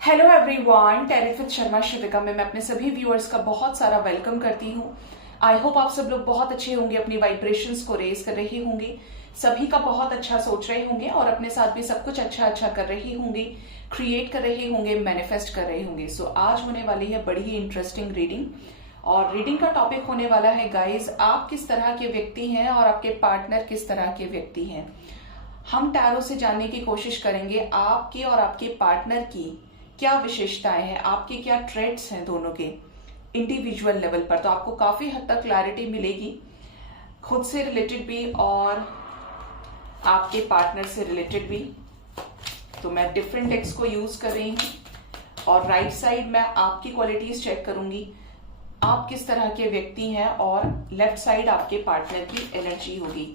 Hello everyone, tariff with Sharma Shrutika में मैं अपने सभी व्यूअर्स का बहुत सारा वेलकम करती हूँ। आई होप आप सब लोग बहुत अच्छे होंगे, अपनी वाइब्रेशंस को रेज कर रहे होंगे, सभी का बहुत अच्छा सोच रहे होंगे और अपने साथ भी सब कुछ अच्छा अच्छा कर रहे होंगे, क्रिएट कर रहे होंगे, मैनिफेस्ट कर रहे होंगे। सो आज होने वाली है बड़ी ही इंटरेस्टिंग रीडिंग और रीडिंग का टॉपिक होने वाला है गाइज, आप किस तरह के व्यक्ति हैं और आपके पार्टनर किस तरह के व्यक्ति हैं। हम टैरो से जानने की कोशिश करेंगे आपके और आपके पार्टनर की क्या विशेषताएं हैं, आपके क्या ट्रेड्स हैं दोनों के इंडिविजुअल लेवल पर। तो आपको काफी हद तक क्लैरिटी मिलेगी, खुद से रिलेटेड भी और आपके पार्टनर से रिलेटेड भी। तो मैं डिफरेंट डेक्स को यूज कर रही हूं और राइट साइड मैं आपकी क्वालिटीज चेक करूंगी, आप किस तरह के व्यक्ति हैं, और लेफ्ट साइड आपके पार्टनर की एनर्जी होगी,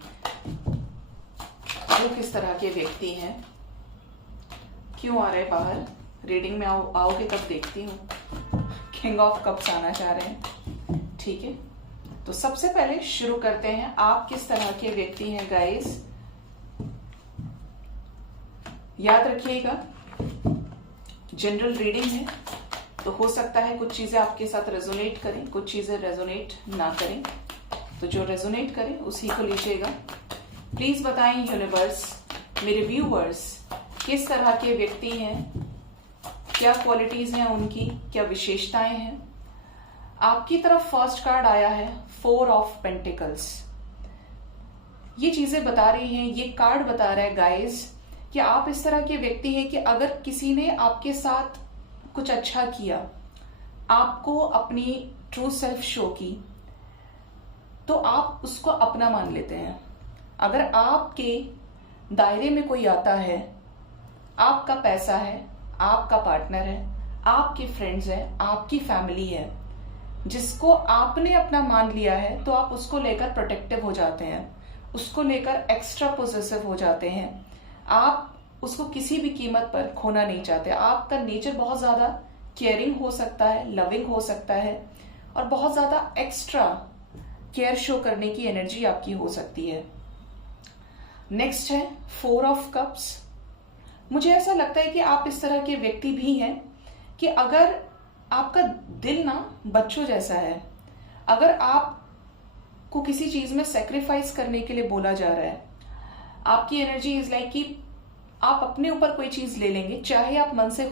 वो किस तरह के व्यक्ति हैं। क्यों आ रहे बाहर, रीडिंग में आओगे तब देखती हूँ। किंग ऑफ कप्स आना चाह रहे हैं, ठीक है। तो सबसे पहले शुरू करते हैं, आप किस तरह के व्यक्ति हैं गाइस। याद रखिएगा जनरल रीडिंग है, तो हो सकता है कुछ चीजें आपके साथ रेजोनेट करें, कुछ चीजें रेजोनेट ना करें। तो जो रेजोनेट करें उसी को लीजिएगा। प्लीज बताएं यूनिवर्स, मेरे व्यूअर्स किस तरह के व्यक्ति हैं, क्या क्वालिटीज हैं उनकी, क्या विशेषताएं हैं। आपकी तरफ फर्स्ट कार्ड आया है 4 ऑफ पेंटिकल्स। ये चीजें बता रही हैं, ये कार्ड बता रहा है गाइस कि आप इस तरह के व्यक्ति हैं कि अगर किसी ने आपके साथ कुछ अच्छा किया, आपको अपनी ट्रू सेल्फ शो की, तो आप उसको अपना मान लेते हैं। अगर आपके दायरे में कोई आता है, आपका पैसा है, आपका पार्टनर है, आपके फ्रेंड्स हैं, आपकी फैमिली है, जिसको आपने अपना मान लिया है, तो आप उसको लेकर प्रोटेक्टिव हो जाते हैं, उसको लेकर एक्स्ट्रा पोजेसिव हो जाते हैं। आप उसको किसी भी कीमत पर खोना नहीं चाहते। आपका नेचर बहुत ज्यादा केयरिंग हो सकता है, लविंग हो सकता है, और बहुत ज्यादा एक्स्ट्रा केयर शो करने की एनर्जी आपकी हो सकती है। नेक्स्ट है 4 ऑफ कप्स। मुझे ऐसा लगता है कि आप इस तरह के व्यक्ति भी हैं कि अगर आपका दिल ना बच्चों जैसा है, अगर आपको किसी चीज में सेक्रीफाइस करने के लिए बोला जा रहा है, आपकी एनर्जी इज लाइक कि आप अपने ऊपर कोई चीज ले लेंगे, चाहे आप मन से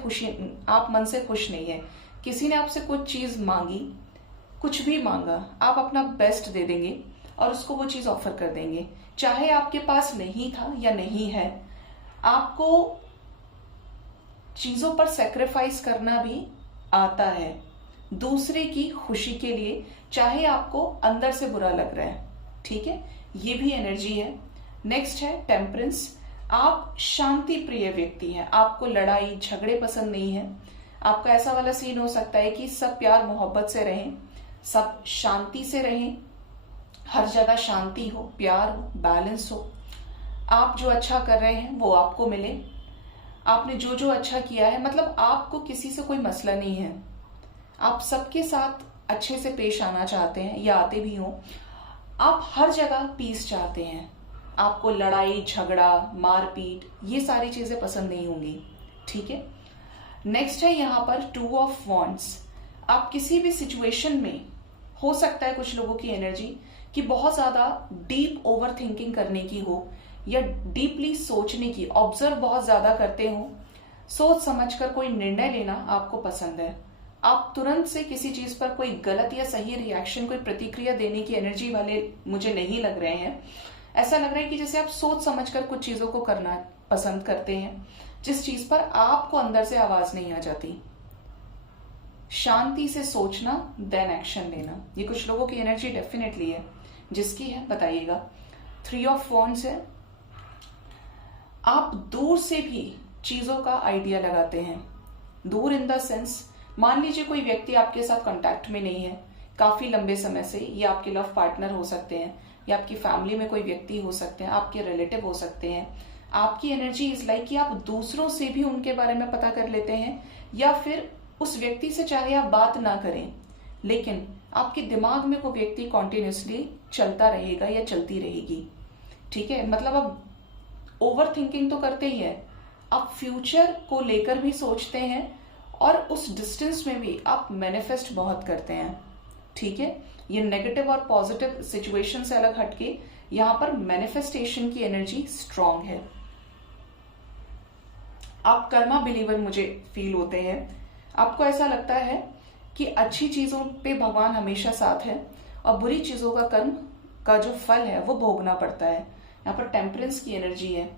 खुश नहीं है। किसी ने आपसे कुछ चीज मांगी, कुछ भी मांगा, आप अपना बेस्ट दे देंगे और उसको वो चीज ऑफर कर देंगे, चाहे आपके पास नहीं था या नहीं है। आपको चीजों पर सेक्रीफाइस करना भी आता है दूसरे की खुशी के लिए, चाहे आपको अंदर से बुरा लग रहा है, ठीक है। ये भी एनर्जी है। नेक्स्ट है टेम्परेंस। आप शांति प्रिय व्यक्ति हैं, आपको लड़ाई झगड़े पसंद नहीं है। आपका ऐसा वाला सीन हो सकता है कि सब प्यार मोहब्बत से रहें, सब शांति से रहें, हर जगह शांति हो, प्यार हो, बैलेंस हो। आप जो अच्छा कर रहे हैं वो आपको मिले, आपने जो जो अच्छा किया है, मतलब आपको किसी से कोई मसला नहीं है, आप सबके साथ अच्छे से पेश आना चाहते हैं या आते भी हो। आप हर जगह पीस चाहते हैं, आपको लड़ाई झगड़ा मारपीट ये सारी चीजें पसंद नहीं होंगी, ठीक है। नेक्स्ट है यहाँ पर 2 ऑफ वॉन्ड्स। आप किसी भी सिचुएशन में, हो सकता है कुछ लोगों की एनर्जी कि बहुत ज्यादा डीप ओवर थिंकिंग करने की हो या डीपली सोचने की, ऑब्जर्व बहुत ज्यादा करते हो, सोच समझकर कोई निर्णय लेना आपको पसंद है। आप तुरंत से किसी चीज पर कोई गलत या सही रिएक्शन, कोई प्रतिक्रिया देने की एनर्जी वाले मुझे नहीं लग रहे हैं। ऐसा लग रहा है कि जैसे आप सोच समझकर कुछ चीजों को करना पसंद करते हैं, जिस चीज पर आपको अंदर से आवाज नहीं आ जाती। शांति से सोचना देन एक्शन लेना, ये कुछ लोगों की एनर्जी डेफिनेटली है। जिसकी है बताइएगा। 3 ऑफ वॉन्ड्स है। आप दूर से भी चीजों का आइडिया लगाते हैं, दूर इन द सेंस, मान लीजिए कोई व्यक्ति आपके साथ कांटेक्ट में नहीं है काफी लंबे समय से, ये आपके लव पार्टनर हो सकते हैं या आपकी फैमिली में कोई व्यक्ति हो सकते हैं, आपके रिलेटिव हो सकते हैं। आपकी एनर्जी इज लाइक कि आप दूसरों से भी उनके बारे में पता कर लेते हैं, या फिर उस व्यक्ति से चाहे आप बात ना करें, लेकिन आपके दिमाग में वो व्यक्ति कॉन्टिन्यूसली चलता रहेगा या चलती रहेगी, ठीक है। मतलब आप ओवर थिंकिंग तो करते ही है, आप फ्यूचर को लेकर भी सोचते हैं और उस डिस्टेंस में भी आप मैनिफेस्ट बहुत करते हैं, ठीक है। ये नेगेटिव और पॉजिटिव सिचुएशन से अलग हटके यहां पर मैनिफेस्टेशन की एनर्जी स्ट्रांग है। आप कर्मा बिलीवर मुझे फील होते हैं। आपको ऐसा लगता है कि अच्छी चीजों पे भगवान हमेशा साथ है और बुरी चीजों का कर्म का जो फल है वो भोगना पड़ता है। यहाँ पर टेम्परेंस की एनर्जी है।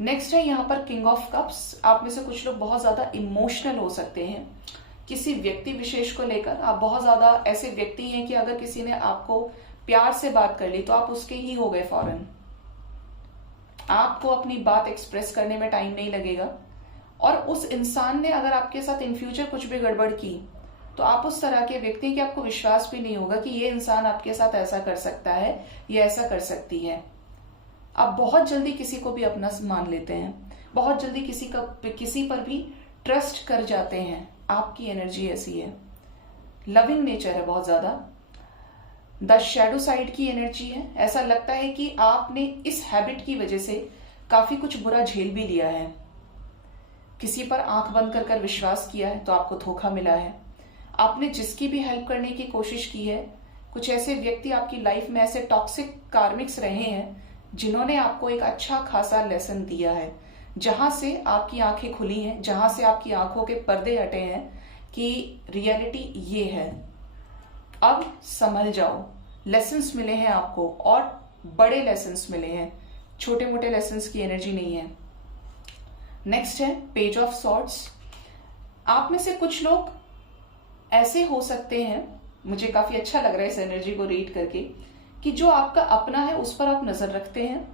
नेक्स्ट है यहाँ पर किंग ऑफ कप्स। आप में से कुछ लोग बहुत ज्यादा इमोशनल हो सकते हैं किसी व्यक्ति विशेष को लेकर। आप बहुत ज्यादा ऐसे व्यक्ति हैं कि अगर किसी ने आपको प्यार से बात कर ली तो आप उसके ही हो गए फौरन। आपको अपनी बात एक्सप्रेस करने में टाइम नहीं लगेगा, और उस इंसान ने अगर आपके साथ इन फ्यूचर कुछ भी गड़बड़ की तो आप उस तरह के व्यक्ति हैं कि आपको विश्वास भी नहीं होगा कि ये इंसान आपके साथ ऐसा कर सकता है, ये ऐसा कर सकती है। आप बहुत जल्दी किसी को भी अपना मान लेते हैं, बहुत जल्दी किसी पर भी ट्रस्ट कर जाते हैं। आपकी एनर्जी ऐसी है, लविंग नेचर है बहुत ज्यादा। द शैडो साइड की एनर्जी है। ऐसा लगता है कि आपने इस हैबिट की वजह से काफी कुछ बुरा झेल भी लिया है। किसी पर आंख बंद कर विश्वास किया है तो आपको धोखा मिला है। आपने जिसकी भी हेल्प करने की कोशिश की है, कुछ ऐसे व्यक्ति आपकी लाइफ में ऐसे टॉक्सिक कार्मिक्स रहे हैं जिन्होंने आपको एक अच्छा खासा लेसन दिया है, जहां से आपकी आंखें खुली हैं, जहां से आपकी आंखों के पर्दे हटे हैं कि रियलिटी ये है। अब संभल जाओ। लेसन्स मिले हैं आपको और बड़े लेसन्स मिले हैं, छोटे मोटे लेसन्स की एनर्जी नहीं है। नेक्स्ट है पेज ऑफ सॉर्ड्स। आप में से कुछ लोग ऐसे हो सकते हैं, मुझे काफी अच्छा लग रहा है इस एनर्जी को रीड करके, कि जो आपका अपना है उस पर आप नजर रखते हैं।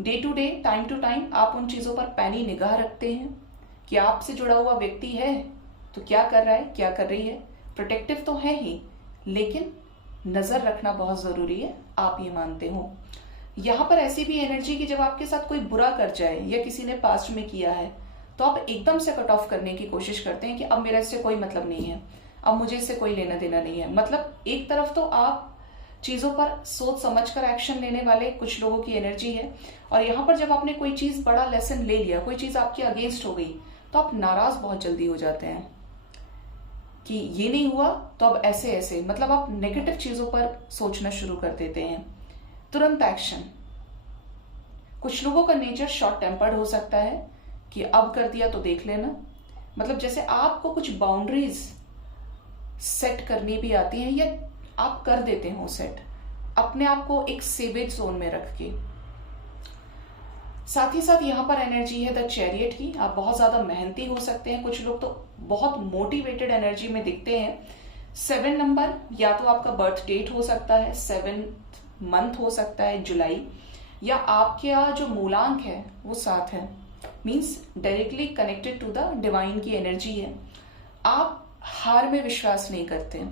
Day to day, time to time आप उन चीजों पर पैनी निगाह रखते हैं कि आपसे जुड़ा हुआ व्यक्ति है तो क्या कर रहा है, क्या कर रही है। प्रोटेक्टिव तो है ही, लेकिन नजर रखना बहुत जरूरी है, आप ये मानते हो। यहां पर ऐसी भी एनर्जी कि जब आपके साथ कोई बुरा कर जाए या किसी ने पास्ट में किया है तो आप एकदम से कट ऑफ करने की कोशिश करते हैं कि अब मेरा इससे कोई मतलब नहीं है, अब मुझे इससे कोई लेना देना नहीं है। मतलब एक तरफ तो आप चीजों पर सोच समझकर एक्शन लेने वाले कुछ लोगों की एनर्जी है, और यहां पर जब आपने कोई चीज बड़ा लेसन ले लिया, कोई चीज आपके अगेंस्ट हो गई, तो आप नाराज बहुत जल्दी हो जाते हैं कि ये नहीं हुआ तो अब ऐसे ऐसे, मतलब आप नेगेटिव चीजों पर सोचना शुरू कर देते हैं। तुरंत एक्शन। कुछ लोगों का नेचर शॉर्ट टेम्पर्ड हो सकता है कि अब कर दिया तो देख लेना। मतलब जैसे आपको कुछ बाउंड्रीज सेट करनी भी आती है, या आप कर देते हो सेट, अपने आप को एक सेवेज जोन में रख के। साथ ही साथ यहां पर एनर्जी है द चैरियट की। आप बहुत ज्यादा मेहनती हो सकते हैं। कुछ लोग तो बहुत मोटिवेटेड एनर्जी में दिखते हैं। 7 नंबर या तो आपका बर्थ डेट हो सकता है, 7th मंथ हो सकता है जुलाई, या आपका जो मूलांक है वो 7 है, means directly connected to the divine की एनर्जी है। आप हार में विश्वास नहीं करते,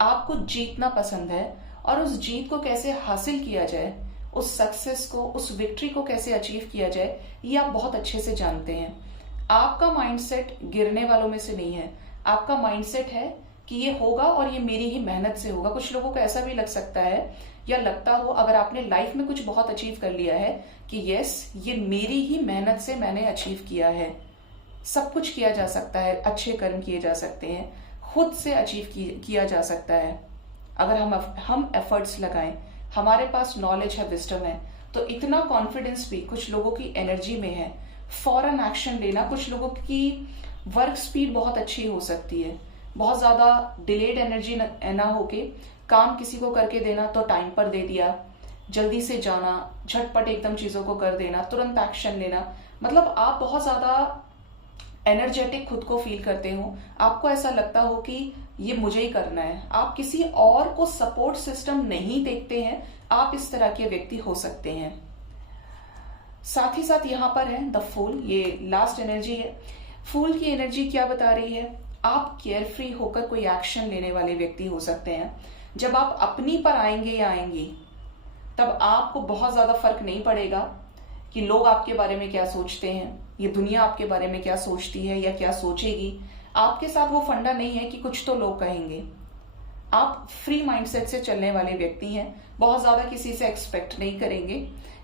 आपको जीतना पसंद है, और उस जीत को कैसे हासिल किया जाए, उस सक्सेस को, उस विक्ट्री को कैसे अचीव किया जाए, ये आप बहुत अच्छे से जानते हैं। आपका माइंडसेट गिरने वालों में से नहीं है। आपका माइंडसेट है कि ये होगा और ये मेरी ही मेहनत से होगा। कुछ लोगों को ऐसा भी लग सकता है या लगता हो, अगर आपने लाइफ में कुछ बहुत अचीव कर लिया है, कि यस ये मेरी ही मेहनत से मैंने अचीव किया है। सब कुछ किया जा सकता है, अच्छे कर्म किए जा सकते हैं, खुद से अचीव किया जा सकता है अगर हम एफर्ट्स लगाएं, हमारे पास नॉलेज है, विजडम है। तो इतना कॉन्फिडेंस भी कुछ लोगों की एनर्जी में है। फॉरन एक्शन लेना, कुछ लोगों की वर्क स्पीड बहुत अच्छी हो सकती है, बहुत ज्यादा डिलेड एनर्जी ना होके काम किसी को करके देना तो टाइम पर दे दिया, जल्दी से जाना, झटपट एकदम चीजों को कर देना, तुरंत एक्शन लेना। मतलब आप बहुत ज्यादा एनर्जेटिक खुद को फील करते हो। आपको ऐसा लगता हो कि ये मुझे ही करना है। आप किसी और को सपोर्ट सिस्टम नहीं देखते हैं। आप इस तरह के व्यक्ति हो सकते हैं। साथ ही साथ यहां पर है द फूल, ये लास्ट एनर्जी है। फूल की एनर्जी क्या बता रही है? आप केयर फ्री होकर कोई एक्शन लेने वाले व्यक्ति हो सकते हैं। जब आप अपनी पर आएंगे या आएंगी, तब आपको बहुत ज्यादा फर्क नहीं पड़ेगा कि लोग आपके बारे में क्या सोचते हैं, ये दुनिया आपके बारे में क्या सोचती है या क्या सोचेगी। आपके साथ वो फंडा नहीं है कि कुछ तो लोग कहेंगे। आप फ्री माइंडसेट से चलने वाले व्यक्ति हैं। बहुत ज्यादा किसी से एक्सपेक्ट नहीं करेंगे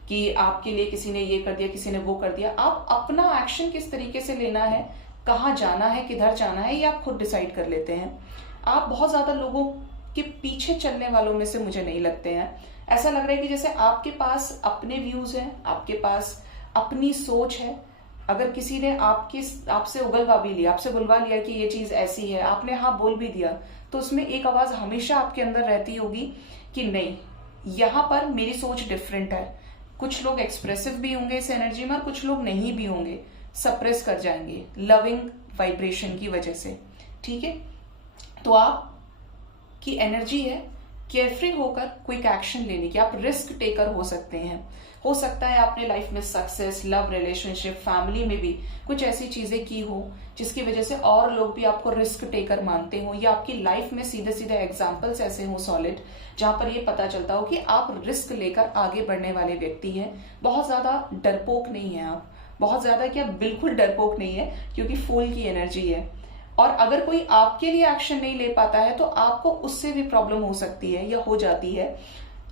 कि आपके लिए किसी ने ये कर दिया, किसी ने वो कर दिया। आप अपना एक्शन किस तरीके से लेना है, कहाँ जाना है, किधर जाना है, ये आप खुद डिसाइड कर लेते हैं। आप बहुत ज्यादा लोगों के पीछे चलने वालों में से मुझे नहीं लगते हैं। ऐसा लग रहा है कि जैसे आपके पास अपने व्यूज हैं, आपके पास अपनी सोच है। अगर किसी ने आपसे उगलवा भी लिया, आपसे बुलवा लिया कि ये चीज ऐसी है, आपने हाँ बोल भी दिया, तो उसमें एक आवाज हमेशा आपके अंदर रहती होगी कि नहीं, यहाँ पर मेरी सोच डिफरेंट है। कुछ लोग एक्सप्रेसिव भी होंगे इस एनर्जी में और कुछ लोग नहीं भी होंगे, सप्रेस कर जाएंगे लविंग वाइब्रेशन की वजह से। ठीक है, तो आप की एनर्जी है केयरफ्री होकर क्विक एक्शन लेने की, आप रिस्क टेकर हो सकते हैं। हो सकता है आपने लाइफ में सक्सेस, लव, रिलेशनशिप, फैमिली में भी कुछ ऐसी चीजें की हो जिसकी वजह से और लोग भी आपको रिस्क टेकर मानते हो, या आपकी लाइफ में सीधे सीधे एग्जाम्पल्स ऐसे हो सॉलिड जहां पर ये पता चलता हो कि आप रिस्क लेकर आगे बढ़ने वाले व्यक्ति हैं। बहुत ज्यादा डरपोक नहीं है आप, बहुत ज्यादा क्या, बिल्कुल डरपोक नहीं है, क्योंकि फूल की एनर्जी है। और अगर कोई आपके लिए एक्शन नहीं ले पाता है तो आपको उससे भी प्रॉब्लम हो सकती है या हो जाती है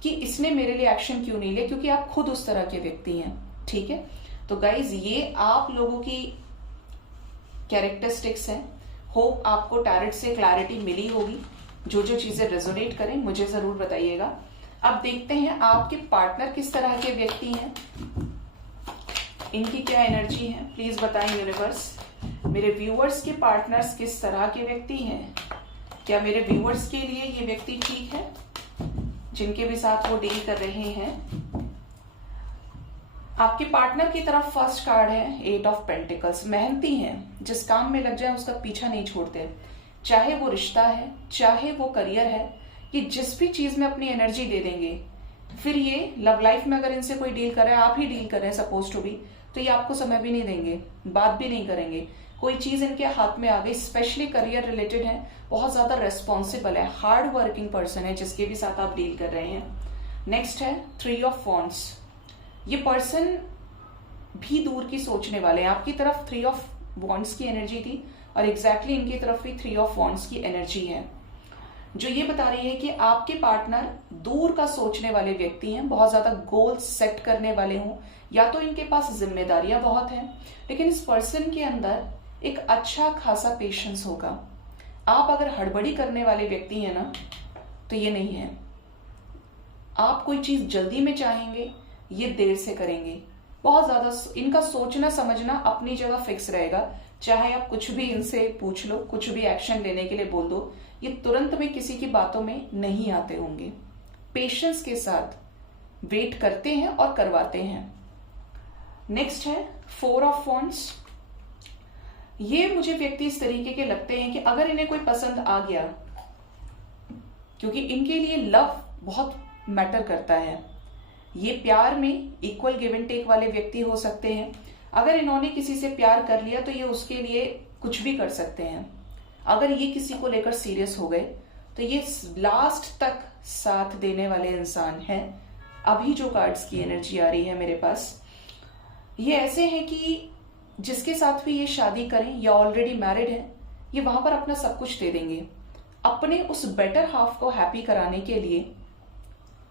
कि इसने मेरे लिए एक्शन क्यों नहीं लिया, क्योंकि आप खुद उस तरह के व्यक्ति हैं। ठीक है, तो गाइज ये आप लोगों की कैरेक्टरिस्टिक्स हैं। होप आपको टैरेट से क्लैरिटी मिली होगी। जो जो चीजें रेजोनेट करें मुझे जरूर बताइएगा। अब देखते हैं आपके पार्टनर किस तरह के व्यक्ति हैं, इनकी क्या एनर्जी है, प्लीज बताएं यूनिवर्स। मेरे व्यूअर्स के पार्टनर्स किस तरह के व्यक्ति हैं? क्या मेरे व्यूअर्स के लिए ये व्यक्ति ठीक है जिनके भी साथ वो डील कर रहे हैं? आपके पार्टनर की तरफ फर्स्ट कार्ड है 8 ऑफ पेंटिकल्स। मेहनती हैं, जिस काम में लग जाए उसका पीछा नहीं छोड़ते, चाहे वो रिश्ता है, चाहे वो करियर है, ये जिस भी चीज में अपनी एनर्जी दे देंगे। फिर ये लव लाइफ में अगर इनसे कोई डील कर रहा है, आप ही डील कर रहे हैं सपोज टू बी, तो ये आपको समय भी नहीं देंगे, बात भी नहीं करेंगे। कोई चीज इनके हाथ में आ गई, स्पेशली करियर रिलेटेड है, बहुत ज्यादा रेस्पॉन्सिबल है, हार्ड वर्किंग पर्सन है जिसके भी साथ आप डील कर रहे हैं। नेक्स्ट है 3 ऑफ वॉन्ड्स। ये पर्सन भी दूर की सोचने वाले हैं। आपकी तरफ 3 ऑफ वॉन्ड्स की एनर्जी थी और एग्जैक्टली इनकी तरफ भी 3 ऑफ वॉन्ड्स की एनर्जी है, जो ये बता रही है कि आपके पार्टनर दूर का सोचने वाले व्यक्ति हैं, बहुत ज्यादा गोल सेट करने वाले हों, या तो इनके पास जिम्मेदारियां बहुत हैं, लेकिन इस पर्सन के अंदर एक अच्छा खासा पेशेंस होगा। आप अगर हड़बड़ी करने वाले व्यक्ति हैं ना, तो ये नहीं है। आप कोई चीज जल्दी में चाहेंगे, ये देर से करेंगे। बहुत ज्यादा इनका सोचना समझना अपनी जगह फिक्स रहेगा। चाहे आप कुछ भी इनसे पूछ लो, कुछ भी एक्शन लेने के लिए बोल दो, ये तुरंत में किसी की बातों में नहीं आते होंगे। पेशेंस के साथ वेट करते हैं और करवाते हैं। नेक्स्ट है 4 ऑफ वॉन्ड्स। ये मुझे व्यक्ति इस तरीके के लगते हैं कि अगर इन्हें कोई पसंद आ गया, क्योंकि इनके लिए लव बहुत मैटर करता है, ये प्यार में इक्वल गिव एंड टेक वाले व्यक्ति हो सकते हैं। अगर इन्होंने किसी से प्यार कर लिया तो ये उसके लिए कुछ भी कर सकते हैं। अगर ये किसी को लेकर सीरियस हो गए तो ये लास्ट तक साथ देने वाले इंसान हैं। अभी जो कार्ड्स की एनर्जी आ रही है मेरे पास, ये ऐसे हैं कि जिसके साथ भी ये शादी करें या ऑलरेडी मैरिड है, ये वहां पर अपना सब कुछ दे देंगे। अपने उस बेटर हाफ को हैप्पी कराने के लिए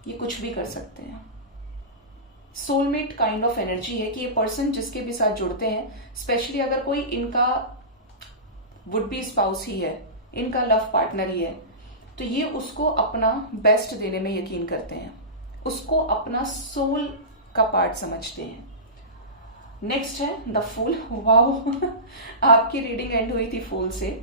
ये कुछ भी कर सकते हैं। सोलमेट काइंड ऑफ एनर्जी है कि ये पर्सन जिसके भी साथ जुड़ते हैं, स्पेशली अगर कोई इनका वुड बी स्पाउस ही है, इनका लव पार्टनर ही है, तो ये उसको अपना बेस्ट देने में यकीन करते हैं, उसको अपना सोल का पार्ट समझते हैं। नेक्स्ट है द फूल। वाओ आपकी रीडिंग एंड हुई थी फूल से,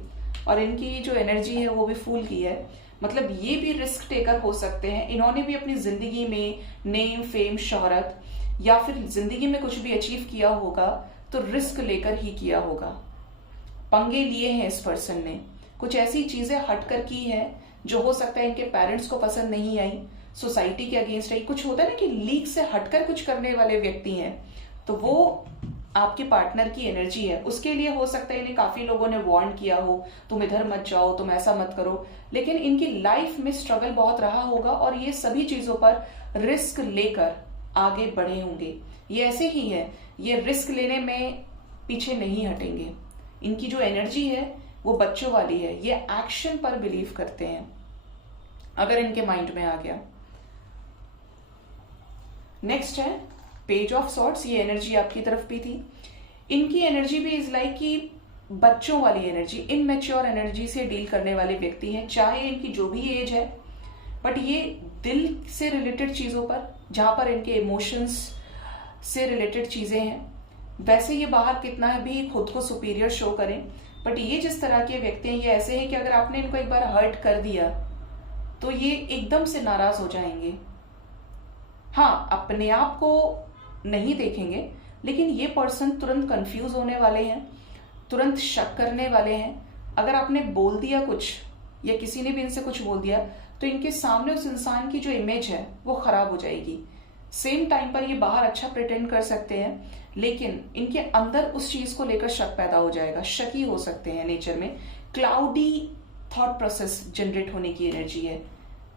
और इनकी जो एनर्जी है वो भी फूल की है। मतलब ये भी रिस्क टेकर हो सकते हैं। इन्होंने भी अपनी जिंदगी में नेम, फेम, शोहरत या फिर जिंदगी में कुछ भी अचीव किया होगा तो रिस्क लेकर ही किया होगा। पंगे लिए हैं इस पर्सन ने, कुछ ऐसी चीजें हटकर की है जो हो सकता है इनके पेरेंट्स को पसंद नहीं आई, सोसाइटी के अगेंस्ट आई। कुछ होता है ना कि लीक से हटकर कुछ करने वाले व्यक्ति हैं, तो वो आपके पार्टनर की एनर्जी है। उसके लिए हो सकता है इन्हें काफी लोगों ने वार्न किया हो, तुम इधर मत जाओ, तुम ऐसा मत करो, लेकिन इनकी लाइफ में स्ट्रगल बहुत रहा होगा और ये सभी चीजों पर रिस्क लेकर आगे बढ़े होंगे। ये ऐसे ही है, ये रिस्क लेने में पीछे नहीं हटेंगे। इनकी जो एनर्जी है वो बच्चों वाली है, ये एक्शन पर बिलीव करते हैं अगर इनके माइंड में आ गया। नेक्स्ट है पेज ऑफ सॉर्ड्स। ये एनर्जी आपकी तरफ भी थी। इनकी एनर्जी भी इज लाइक कि बच्चों वाली एनर्जी, इनमेच्योर एनर्जी से डील करने वाले व्यक्ति हैं, चाहे इनकी जो भी एज है, बट ये दिल से रिलेटेड चीजों पर, जहां पर इनके इमोशंस से रिलेटेड चीजें हैं, वैसे ये बाहर कितना भी खुद को सुपीरियर शो करें, बट ये जिस तरह के व्यक्ति हैं, ये ऐसे हैं कि अगर आपने इनको एक बार हर्ट कर दिया तो ये एकदम से नाराज हो जाएंगे। हाँ, अपने आप को नहीं देखेंगे, लेकिन ये पर्सन तुरंत कंफ्यूज होने वाले हैं, तुरंत शक करने वाले हैं। अगर आपने बोल दिया कुछ या किसी ने भी इनसे कुछ बोल दिया तो इनके सामने उस इंसान की जो इमेज है वो खराब हो जाएगी। सेम टाइम पर ये बाहर अच्छा प्रिटेंड कर सकते हैं, लेकिन इनके अंदर उस चीज को लेकर शक पैदा हो जाएगा, शकी हो सकते हैं नेचर में। क्लाउडी थॉट प्रोसेस जनरेट होने की एनर्जी है,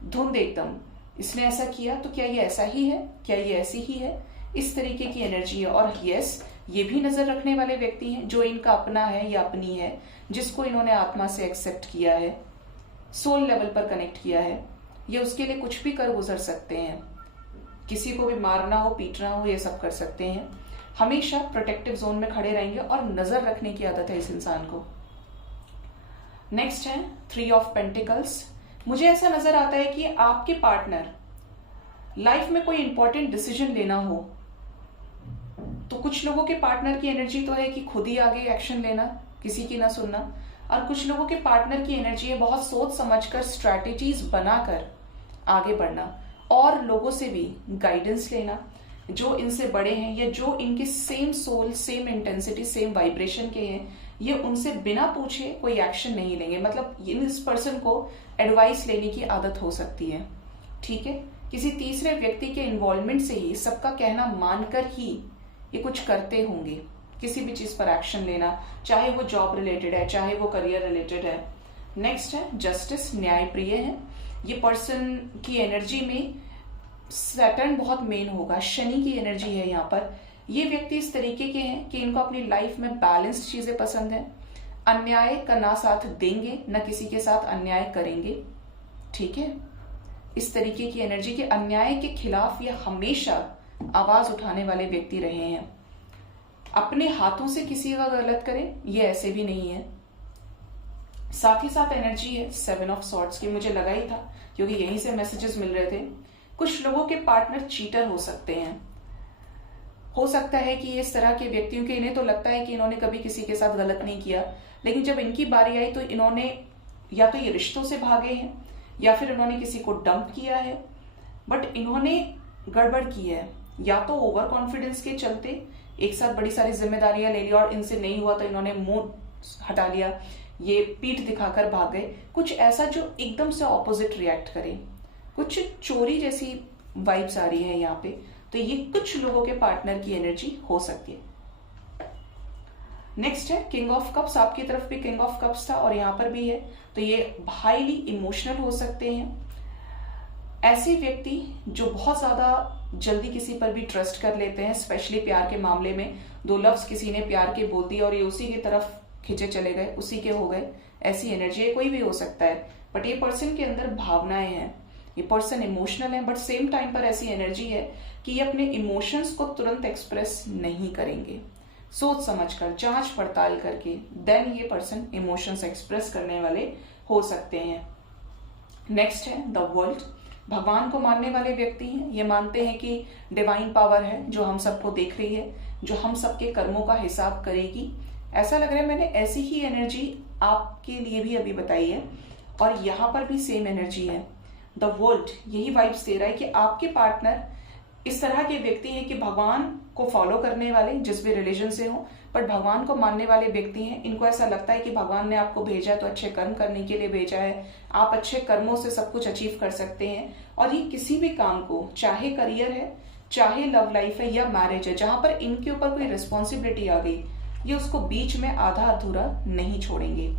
धुंध एकदम, इसने ऐसा किया तो क्या ये ऐसा ही है, क्या ये ऐसी ही है, इस तरीके की एनर्जी है। और यस, ये भी नजर रखने वाले व्यक्ति हैं जो इनका अपना है या अपनी है, जिसको इन्होंने आत्मा से एक्सेप्ट किया है, सोल लेवल पर कनेक्ट किया है। ये उसके लिए कुछ भी कर गुजर सकते हैं, किसी को भी मारना हो, पीटना हो, ये सब कर सकते हैं। हमेशा प्रोटेक्टिव जोन में खड़े रहेंगे और नजर रखने की आदत है इस इंसान को। नेक्स्ट है 3 ऑफ पेंटिकल्स। मुझे ऐसा नजर आता है कि आपके पार्टनर लाइफ में कोई इंपॉर्टेंट डिसीजन लेना हो तो कुछ लोगों के पार्टनर की एनर्जी तो है कि खुद ही आगे एक्शन लेना, किसी की ना सुनना, और कुछ लोगों के पार्टनर की एनर्जी है बहुत सोच समझकर स्ट्रैटेजीज बनाकर आगे बढ़ना और लोगों से भी गाइडेंस लेना, जो इनसे बड़े हैं या जो इनके same soul, same intensity, same vibration के हैं। ये उनसे बिना पूछे कोई एक्शन नहीं लेंगे, मतलब इस पर्सन को एडवाइस लेने की आदत हो सकती है। ठीक है, किसी तीसरे व्यक्ति के इन्वॉल्वमेंट से ही, सबका कहना मानकर ही ये कुछ करते होंगे, किसी भी चीज पर एक्शन लेना, चाहे वो जॉब रिलेटेड है, चाहे वो करियर रिलेटेड है। नेक्स्ट है जस्टिस, न्याय प्रिय है। ये पर्सन की एनर्जी में सैटर्न बहुत मेन होगा, शनि की एनर्जी है यहाँ पर। ये व्यक्ति इस तरीके के हैं कि इनको अपनी लाइफ में बैलेंस्ड चीजें पसंद है, अन्याय का ना साथ देंगे, न किसी के साथ अन्याय करेंगे। ठीक है, इस तरीके की एनर्जी के अन्याय के खिलाफ ये हमेशा आवाज उठाने वाले व्यक्ति रहे हैं। अपने हाथों से किसी का गलत करें, ये ऐसे भी नहीं है। साथ ही साथ एनर्जी है 7 ऑफ सॉर्ड्स की, मुझे लगा ही था क्योंकि यहीं से मैसेजेस मिल रहे थे। कुछ लोगों के पार्टनर चीटर हो सकते हैं। हो सकता है कि इस तरह के व्यक्तियों के, इन्हें तो लगता है कि इन्होंने कभी किसी के साथ गलत नहीं किया, लेकिन जब इनकी बारी आई तो इन्होंने या तो ये रिश्तों से भागे हैं या फिर इन्होंने किसी को डंप किया है, बट इन्होंने गड़बड़ की है। या तो ओवर कॉन्फिडेंस के चलते एक साथ बड़ी सारी जिम्मेदारियां ले ली और इनसे नहीं हुआ तो इन्होंने मुंह हटा लिया, ये पीठ दिखाकर भाग गए। कुछ ऐसा जो एकदम से ऑपोजिट रिएक्ट करे, कुछ चोरी जैसी वाइब्स आ रही है यहाँ पे, तो ये कुछ लोगों के पार्टनर की एनर्जी हो सकती है। नेक्स्ट है किंग ऑफ कप्स। आपकी तरफ भी किंग ऑफ कप्स था और यहाँ पर भी है, तो ये हाईली इमोशनल हो सकते हैं। ऐसे व्यक्ति जो बहुत ज्यादा जल्दी किसी पर भी ट्रस्ट कर लेते हैं, स्पेशली प्यार के मामले में। 2 लफ्ज किसी ने प्यार के बोल दिए और ये उसी की तरफ खिंचे चले गए, उसी के हो गए, ऐसी एनर्जी कोई भी हो सकता है। बट ये पर्सन के अंदर भावनाएं हैं, ये पर्सन इमोशनल है, बट सेम टाइम पर ऐसी एनर्जी है कि ये अपने इमोशंस को तुरंत एक्सप्रेस नहीं करेंगे, सोच समझकर, जांच पड़ताल करके देन ये पर्सन इमोशंस एक्सप्रेस करने वाले हो सकते हैं। नेक्स्ट है द वर्ल्ड। भगवान को मानने वाले व्यक्ति हैं। ये मानते हैं कि डिवाइन पावर है जो हम सबको देख रही है, जो हम सबके कर्मों का हिसाब करेगी। ऐसा लग रहा है मैंने ऐसी ही एनर्जी आपके लिए भी अभी बताई है और यहाँ पर भी सेम एनर्जी है। द वर्ल्ड यही वाइब्स दे रहा है कि आपके पार्टनर इस तरह के व्यक्ति हैं कि भगवान को फॉलो करने वाले, जिस भी रिलीजन से हो, बट भगवान को मानने वाले व्यक्ति हैं। इनको ऐसा लगता है कि भगवान ने आपको भेजा है तो अच्छे कर्म करने के लिए भेजा है, आप अच्छे कर्मों से सब कुछ अचीव कर सकते हैं। और ये किसी भी काम को, चाहे करियर है, चाहे लव लाइफ है या मैरिज है, जहां पर इनके ऊपर कोई रिस्पॉन्सिबिलिटी आ गई, ये उसको बीच में आधा अधूरा नहीं छोड़ेंगे।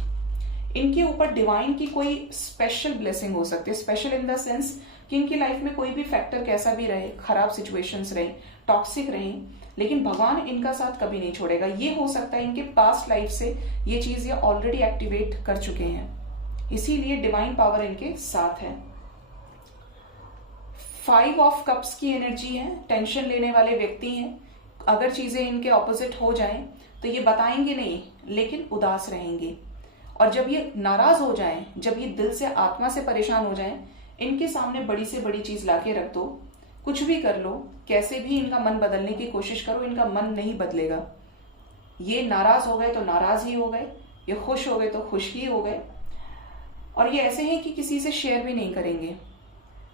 इनके ऊपर डिवाइन की कोई स्पेशल ब्लेसिंग हो सकती है, स्पेशल इन द सेंस कि इनकी लाइफ में कोई भी फैक्टर कैसा भी रहे, खराब सिचुएशंस रहे, टॉक्सिक रहे, लेकिन भगवान इनका साथ कभी नहीं छोड़ेगा। ये हो सकता है इनके पास्ट लाइफ से ये चीज ये ऑलरेडी एक्टिवेट कर चुके हैं, इसीलिए डिवाइन पावर इनके साथ है। 5 ऑफ कप्स की एनर्जी है, टेंशन लेने वाले व्यक्ति हैं। अगर चीजें इनके ऑपोजिट हो जाएं तो ये बताएंगे नहीं, लेकिन उदास रहेंगे। और जब ये नाराज हो जाएं, जब ये दिल से आत्मा से परेशान हो जाएं, इनके सामने बड़ी से बड़ी चीज लाके रख दो, कुछ भी कर लो, कैसे भी इनका मन बदलने की कोशिश करो, इनका मन नहीं बदलेगा। ये नाराज हो गए तो नाराज ही हो गए, ये खुश हो गए तो खुश ही हो गए। और ये ऐसे हैं कि किसी से शेयर भी नहीं करेंगे,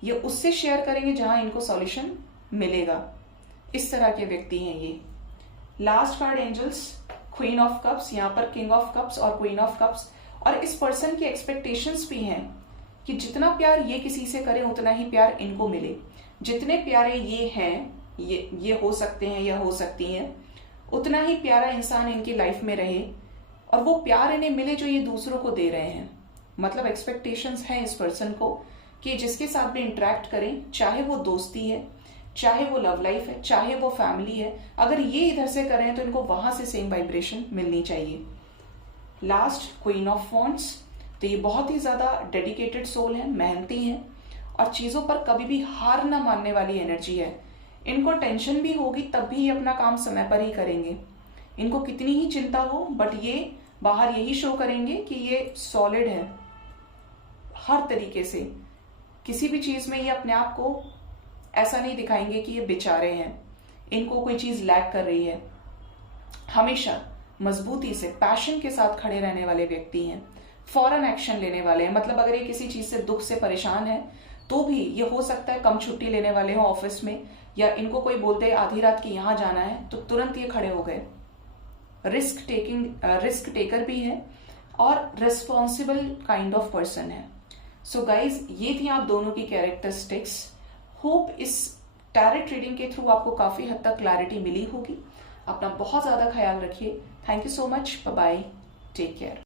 ये उससे शेयर करेंगे जहां इनको सॉल्यूशन मिलेगा। इस तरह के व्यक्ति हैं ये। Last card angels, queen of cups, यहाँ पर किंग ऑफ कप्स और क्वीन ऑफ कप्स। और इस पर्सन की एक्सपेक्टेशंस भी हैं कि जितना प्यार ये किसी से करें उतना ही प्यार इनको मिले। जितने प्यारे ये हैं, ये हो सकते हैं या हो सकती हैं, उतना ही प्यारा इंसान इनकी लाइफ में रहे और वो प्यार इन्हें मिले जो ये दूसरों को दे रहे हैं। मतलब एक्सपेक्टेशंस है इस पर्सन को कि जिसके साथ भी इंटरेक्ट करें, चाहे वो दोस्ती है, चाहे वो लव लाइफ है, चाहे वो फैमिली है, अगर ये इधर से करें तो इनको वहां से सेम वाइब्रेशन मिलनी चाहिए। लास्ट क्वीन ऑफ वॉन्ड्स, तो ये बहुत ही ज्यादा डेडिकेटेड सोल है, मेहनती है और चीजों पर कभी भी हार ना मानने वाली एनर्जी है। इनको टेंशन भी होगी तब भी ये अपना काम समय पर ही करेंगे। इनको कितनी ही चिंता हो, बट ये बाहर यही शो करेंगे कि ये सॉलिड है हर तरीके से। किसी भी चीज में ये अपने आप को ऐसा नहीं दिखाएंगे कि ये बेचारे हैं, इनको कोई चीज लैक कर रही है। हमेशा मजबूती से, पैशन के साथ खड़े रहने वाले व्यक्ति हैं, फौरन एक्शन लेने वाले हैं। मतलब अगर ये किसी चीज से दुख से परेशान है तो भी ये हो सकता है कम छुट्टी लेने वाले हो ऑफिस में, या इनको कोई बोलते हैं आधी रात की यहां जाना है तो तुरंत ये खड़े हो गए। रिस्क टेकर भी है और रिस्पॉन्सिबल काइंड ऑफ पर्सन है। सो गाइज, ये थी आप दोनों की कैरेक्टरिस्टिक्स। होप इस टैरेट रीडिंग के थ्रू आपको काफी हद तक क्लैरिटी मिली होगी। अपना बहुत ज्यादा ख्याल रखिए। Thank you so much, bye bye, take care.